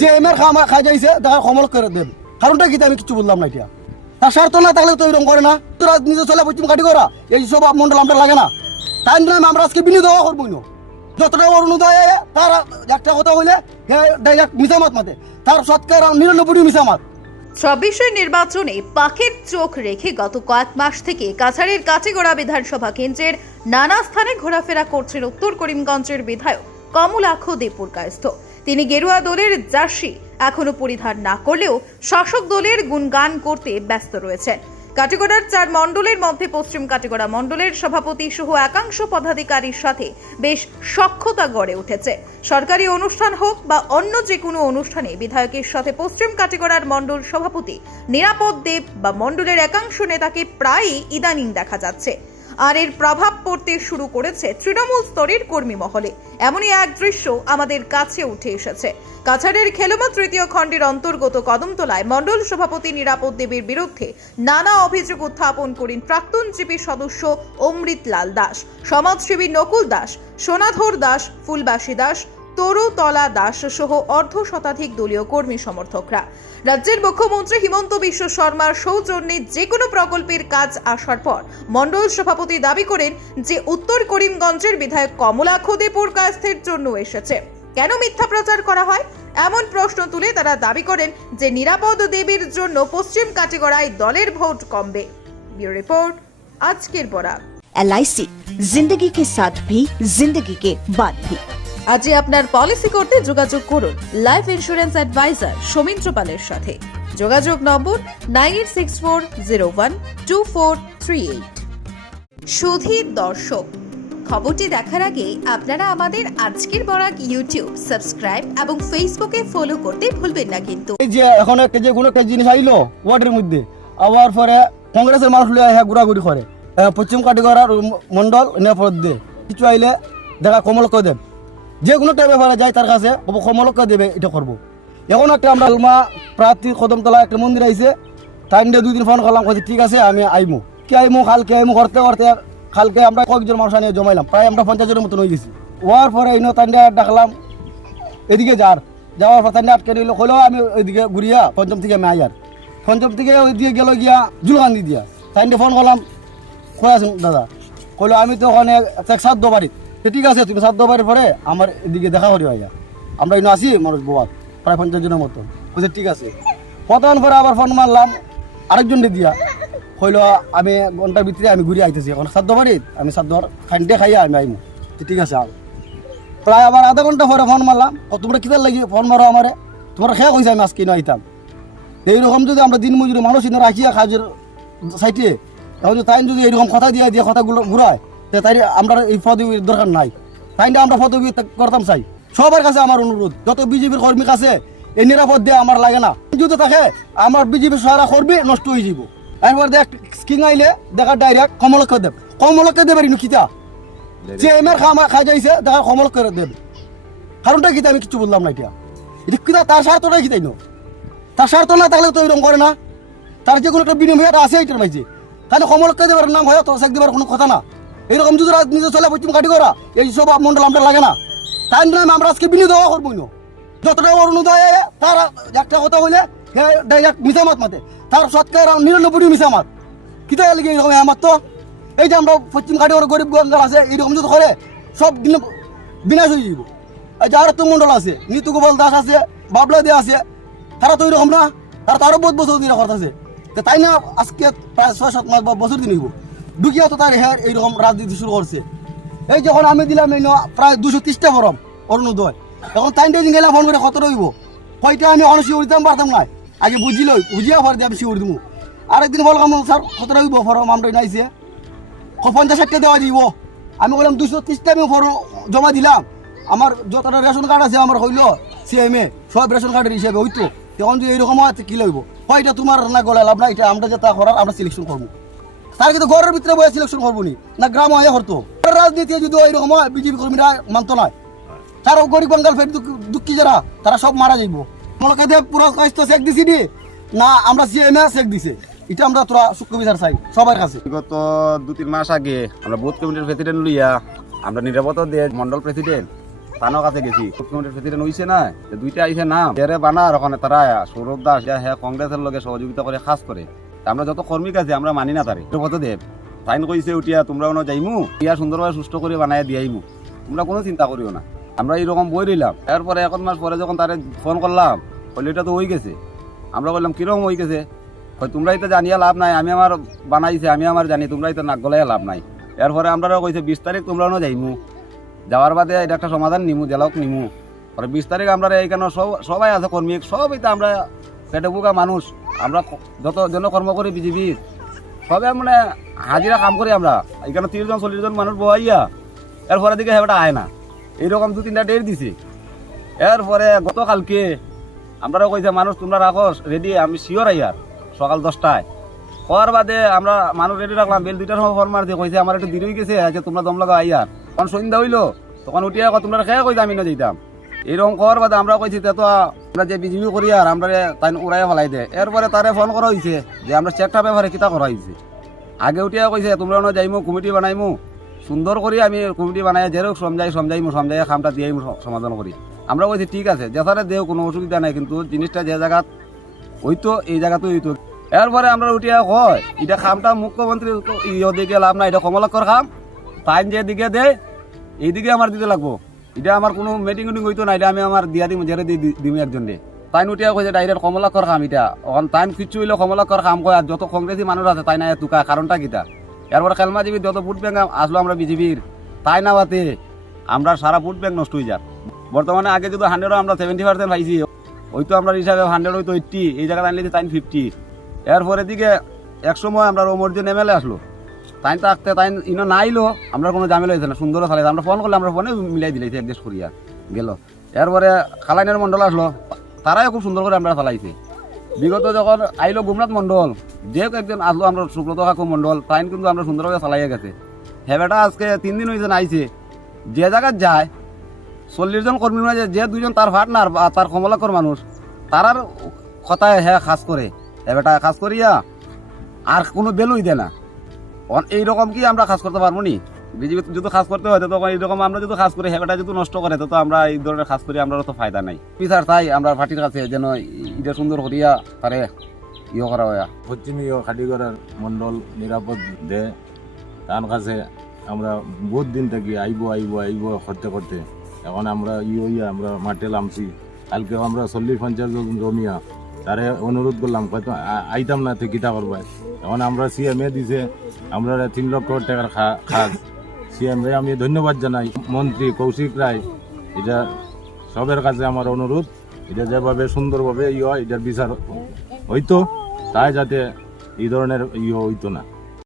যে এমের খাই যাইছে দেখা কমল করে দেন কারণটা কি আমি কিছু বললাম না এটা তার স্বার্থ না থাকলে তো এরকম করে না তোরা নিজে চলে পশ্চিম কাটি করা এই সব মন্ডল আমরা লাগে না তাই নাম আমরা আজকে বিনোদন করবো না যতটা অরুণোদয় তার একটা কথা হইলে মিসামাত মাতে তার সৎকার 99 মিসামাত ২৬ নির্বাচনে পাখির চোখ রেখে গত কয়েক মাস থেকে কাছাড়ের কাটিগড়া বিধানসভা কেন্দ্রের নানা স্থানে ঘোরাফেরা করছেন উত্তর করিমগঞ্জের বিধায়ক কমলাক্ষ দেবপুরকায়স্থ। তিনি গেরুয়া দলের জার্সি এখনো পরিধান না করলেও শাসক দলের গুণগান করতে ব্যস্ত রয়েছেন। কাটিগড়ার ৪ মণ্ডলের মধ্যে পশ্চিম কাটিগড়া মণ্ডলের সভাপতি সহ একাংশ পদাধিকারীর সাথে বেশ সখ্যতা গড়ে উঠেছে। সরকারি অনুষ্ঠান হোক বা অন্য যে কোনো অনুষ্ঠানে বিধায়কের সাথে পশ্চিম কাটিগড়ার মণ্ডল সভাপতি নিরাপদ দেব বা মণ্ডলের একাংশ নেতাকে প্রায়ই ইদানিং দেখা যাচ্ছে। আর এর প্রভাব পড়তে শুরু করেছে তৃণমূল স্তরের কর্মী মহলে। এমনই এক দৃশ্য আমাদের কাছে উঠে এসেছে। কাছাড়ের খেলমা তৃতীয় খণ্ডের অন্তর্গত কদমতলায় মণ্ডল সভাপতি নিরাপদ দেবের বিরুদ্ধে নানা অভিযোগ উত্থাপন করেন প্রাক্তন জিপি সদস্য অমৃত লাল দাস, সমাজসেবী নকুল দাস, সোনাধর দাস, ফুলবাসী দাস, তরুতলা দাস সহ অর্ধ শতাধিক দলীয় কর্মী সমর্থকরা। রাজ্যের মুখ্যমন্ত্রী হিমন্ত বিশ্ব শর্মার সৌজন্যে যে কোনো প্রকল্পের কাজ আসার পর মণ্ডল সভাপতি দাবি করেন যে উত্তর করিমগঞ্জের বিধায়ক কমলাক্ষ দেবপুরকায়স্থের জন্য এসেছে। কেন মিথ্যা প্রচার করা হয় এমন প্রশ্ন তুলে তারা দাবি করেন যে নিরাপদ দেবীর জন্য পশ্চিম কাটিগড়ায় দলের ভোট কমবে। ব্যুরো রিপোর্ট, আজকের বরাক। LIC जिंदगी के साथ भी जिंदगी के बाद भी। আজই আপনার পলিসি করতে যোগাযোগ করুন লাইফ ইন্স্যুরেন্স অ্যাডভাইজার সৌমিত্র পালের সাথে। যোগাযোগ নম্বর 9864012438। সুধীর দর্শক, খবরটি দেখার আগে আপনারা আমাদের আজকের বরাক ইউটিউব সাবস্ক্রাইব এবং ফেসবুকে ফলো করতে ভুলবেন না কিন্তু। এই যে এখন যে কোনো একটা জিনিস আইলো ওয়ার্ডের মধ্যে আবার পরে কংগ্রেসের মানুষ লিয়ে ঘোরাঘুরি করে পশ্চিম কাটিগড়ার মন্ডল নিরাপদ দে কিছু আইলে দেখা কমলক্ষ দেব যে কোনো একটা ব্যাপারে যায় তার কাছে কমলক্ষ দেবে এটা করবো। এখন একটা আমরা আলমা প্রার্থী কদমতলা একটা মন্দির আইছে তাই 2 দিন ফোন করলাম কথা ঠিক আছে আমি আইমু কি আইমু কালকে আইমু করতে করতে কালকে আমরা কয়েকজন মানুষ নিয়ে জমাইলাম প্রায় আমরা 50 জনের মতন হয়ে গেছি। হওয়ার পরে ইনো তান্ডা ডাকলাম এদিকে যাওয়ার পর তান্ডা আটকে নিল হলেও আমি ওইদিকে ঘুরিয়া পঞ্চম থেকে আমি আয়ার পঞ্চম থেকে ওইদিকে গেল গিয়া জুলকান্দি দিয়া তাইন্ডে ফোন করলাম কই আছেন দাদা কইলো আমি তো ওখানে 7 বাড়ি ঠিক আছে তুমি 7 বাড়ির পরে আমার এদিকে দেখা করি ভাইয়া আমরা ইনো আসি মানুষ বোয়াত প্রায় 50 জনের মতো বলছে ঠিক আছে। কতক্ষণ পরে আবার ফোন মারলাম আরেকজন দিয়া কইলো আমি ঘন্টার ভিতরে আমি ঘুরে আইতেছি এখন 7 বাড়ি আমি 7 খাইতে খাইয়া আমি আইমু ঠিক আছে। প্রায় আবার আধা ঘন্টা পরে ফোন মারলাম তোমরা কিতার লাগি ফোন মারো আমারে তোমরা খেয়া কইছে আমি আজকে না আইতাম। এইরকম যদি আমরা দিন মজুরি মানুষ ইনো রাখিয়া কাজের সাইটে এখন তাই যদি এইরকম কথা দিয়ে দিয়ে কথাগুলো ঘুরায় তাই আমরা এই পদবীর দরকার নাই তাই আমরা পদবী করতাম চাই। সবার কাছে আমার অনুরোধ যত বিজেপির কর্মী কাছে এই নিরাপদ দিয়ে আমার লাগে না যদি থাকে আমার বিজেপি সারা কর্মী নষ্ট হয়ে যাব। একবার দেখ স্কিং আইলে দেখা ডাইরেক্ট কমলক্ষ দেবের ইনু কিতা যে এমের খাই যাইছে দেখা কমলক্ষ দেবে কারণটা কিতা আমি কিছু বললাম না এটা এটা কিতা তার স্বার্থটাই কিতাই নো তার স্বার্থ না থাকলে তো এরকম করে না তার যে কোনো একটা বিনিময় আছে এইটার মাঝে তাহলে কমলক্ষ দেবের নাম হয় তো শেখ দেবার কোনো কথা না। এরকম যদি নিজে চলে পশ্চিম কাটি করা এই সব মন্ডল আমরা লাগে না তাই নাম আমরা আজকে বিনোদন করবো না যতটা অরুণোদয় তার একটা কথা হইলে মিসামাত মাতে তার সৎকার 99 মিসামাত কিতা লাগে এরকম আমার তো এই যে আমরা পশ্চিম কাটি করা গরিব গঙ্গাল আছে এইরকম যদি করে সব দিন বিনাশ হয়ে যাব। এই যে আরো তো মন্ডল আছে নিতু গোপাল দাস আছে বাবলা দে আছে তারা তো এরকম না তারা তো আরো বহুত বছর দিন করতেছে তাই না আজকে প্রায় 6-7 মাস বা বছর দিন হইব ঢুকিয়া তো তার হেয়ার এইরকম রাজনীতি শুরু করছে। এই যখন আমি দিলাম এই প্রায় 230টা ফরম অরুণোদয় এখন তাই গেলাম ফোন করে কত রইব কয়টা আমি অনেক শিওর দিতাম পারতাম না আগে বুঝিয়া পর দিয়ে আমি শিওর দিব। আরেকদিন বললাম স্যার কত রইব ফরম আমরা নাইছে 50-60টা দেওয়া দিব আমি বললাম 230টা আমি ফরম জমা দিলাম আমার যতটা রেশন কার্ড আছে আমার হইলো সিএমএ সব রেশন কার্ডের হিসাবে হইতো তখন যদি এইরকম হয় কি লাগবো কয়টা তোমার না গলায় লাভ না এটা আমরা যেটা করার আমরা সিলেকশন করবো তার কিন্তু ঘরের ভিতরে বয়ে সিলেকশন করবো না গ্রাম হয়ে করতো রাজনীতি যদি ওইরকম হয় বিজেপি কর্মীরা মানত না তারা গরিব বাঙ্গাল ফের দুঃখী যারা তারা সব মারা যাইব মনে কাছে পুরো কাজ চেক দিছি নি না আমরা সিএমএ চেক দিছে এটা আমরা তোরা সূক্ষ্ম বিচার চাই সবার কাছে। গত 2-3 মাস আগে আমরা বুথ কমিটির প্রেসিডেন্ট লইয়া আমরা নিরাপত্তা দিয়ে মন্ডল প্রেসিডেন্ট থানার কাছে গেছি মুখ্যমন্ত্রীর প্রেসিডেন্ট হইছে না দুইটা আইছে নাম এরে বানার ওখানে তারা সৌরভ দাস হ্যাঁ কংগ্রেসের লগে সহযোগিতা করে খাস করে আমরা যত কর্মী কাছে আমরা মানি না তারে কত দেব ফাইন কইছে উঠিয়া তোমরা ওনো যাইমু ইয়া সুন্দরভাবে সুস্থ করে বানায় দিয়াইমু তোমরা কোনো চিন্তা করিও না আমরা এইরকম বই রইলাম এরপরে 1 মাস পরে যখন তারে ফোন করলাম বললে এটা তো হয়ে গেছে আমরা বললাম কিরকম হয়ে গেছে তোমরাই তো জানিয়া লাভ নাই আমি আমার বানাইছে আমি আমার জানি তোমরাই তো নাক গলাইয়া লাভ নাই এরপরে আমরা কইছে 20 তারিখ তোমরা ওনো যাইমু যাওয়ার বাদে এটা একটা সমাধান নিমু জেলাওক নিমু পরে 20 তারিখ আমরা এইখানে সবাই আছে কর্মী সবই তো আমরা পেটে বুকা মানুষ আমরা যত জনকর্ম করি বিজেপির সবে মানে হাজিরা কাম করি আমরা এখানে 30 জন 40 জন মানুষ বহাইয়া এরপরে দিকে হেটা আয় না এইরকম 2-3টা ডেট দিছে এরপরে গতকালকে আমরা কইছে মানুষ তোমরা রাখো রেডি আমি শিওর আইয়ার সকাল 10টায় হওয়ার বাদে আমরা মানুষ রেডি রাখলাম বেল 2টার সময় ফোন মারতে কইছে আমার একটু দেরি হয়ে গেছে আজকে তোমরা দম লাগা আইয়ার তখন সন্ধ্যা হইলো তখন উঠিয়া তোমরা খেয়ে কইছে আমি না যেতাম এরকম হওয়ার বাদে আমরা কইছি তো আমরা যে বিজেপি করি আর আমরা তাই উড়াইয়া ফেলাই দে এরপরে তারে ফোন করা হয়েছে যে আমরা চেকটা ব্যাপারে কিতা করা হয়েছে আগে উঠিয়া কইছে তোমরা ওনা যাইমু কমিটি বানাইমু সুন্দর করি আমি কমিটি বানাই যেরকম সমঝাইমু খামটা দিয়াইমু সমাধান করি আমরা কইছি ঠিক আছে যেখানে দেও কোনো অসুবিধা নাই কিন্তু জিনিসটা যে জায়গাত হইতো এই জায়গাতে হইতো এরপরে আমরা উঠিয়া কয় এটা খামটা মুখ্যমন্ত্রী দিকে লাভ নাই এটা কমলাক্ষর খাম টাইম যে দিকে দেয় এইদিকে আমার দিতে লাগবো এটা আমার কোনো মিটিং উটিং হইতো না এটা আমি আমার দিয়া দিম জেরে দিম এর জন্য তাই উঠিয়া কইছে ডাইরেক্ট কমলাক্ষর খাম এটা ওখান টাইম কিছু হইলে কমলাক্ষর খাম কয় আর যত কংগ্রেসি মানুষ আছে তাই না তুকা কারণটা কিটা এরপরে খেলমাজিবি যত ভোট ব্যাংক আসলো আমরা বিজেপির তাই না বাতে আমরা সারা ভোট ব্যাংক নষ্ট হয়ে যাক বর্তমানে আগে যদি 100 আমরা 70% পাইছি ওই তো আমরা হিসাবে 100 হইতো 80 এই জায়গায় আনলে তাই 50 এরপরে দিকে এক সময় আমরা রোমর্জন এমএলএ আসলো তাই থাকতে তাই ইনো নাইলো আমরা কোনো ঝামেলা হয়েছে না সুন্দর চালাইছে আমরা ফোন করলে আমরা ফোনে মিলাই দিলাইছি একদেশ করিয়া গেল এরপরে খালাইনের মন্ডল আসলো তারাই খুব সুন্দর করে আমরা চালাইছে বিগত যখন আইলো গুমরাত মন্ডল যে একজন আসলো আমরা সুব্রত কাকু মন্ডল তাই কিন্তু আমরা সুন্দরভাবে চালাইয়া গেছে হেবেটা আজকে 3 দিন হয়েছে আইছে যে জায়গায় যায় 40 জন কর্মী মানে যে 2 জন তার পার্টনার বা তার কমলাকর মানুষ তারার কথায় হ্যাঁ খাস করে হেবেটা খাস করিয়া আর কোনো বেলুই দেয় না এইরকম কি আমরা কাজ করতে পারবো নি বিজেপি যদি কাজ করতে হয় তখন এইরকম আমরা যদি কাজ করি হেবেটা যদি নষ্ট করে তো আমরা এই ধরনের কাজ করি আমরা তো ফায়দা নাই পিছার তাই আমরা পার্টির কাছে যেন এটা সুন্দর করিয়া তারে ইয়ে করা হয় পশ্চিমীয় খাটিগড়ার মন্ডল নিরাপদ দে তার কাছে আমরা বহুত দিন থেকে আইব করতে করতে এখন আমরা হইয়া আমরা মাঠে নামছি কালকে আমরা 40-50 জন জমিয়া তারে অনুরোধ করলাম হয়তো আইতাম না তো কিতা করবা এখন আমরা সিএমএ দিছে আমরা 3 লক্ষ টাকার খাজ সিএমএ আমি ধন্যবাদ জানাই মন্ত্রী কৌশিক রায় এটা সবের কাছে আমার অনুরোধ এটা যেভাবে সুন্দরভাবে হয় এটার বিচার হইতো তাই যাতে এই ধরনের হইতো না।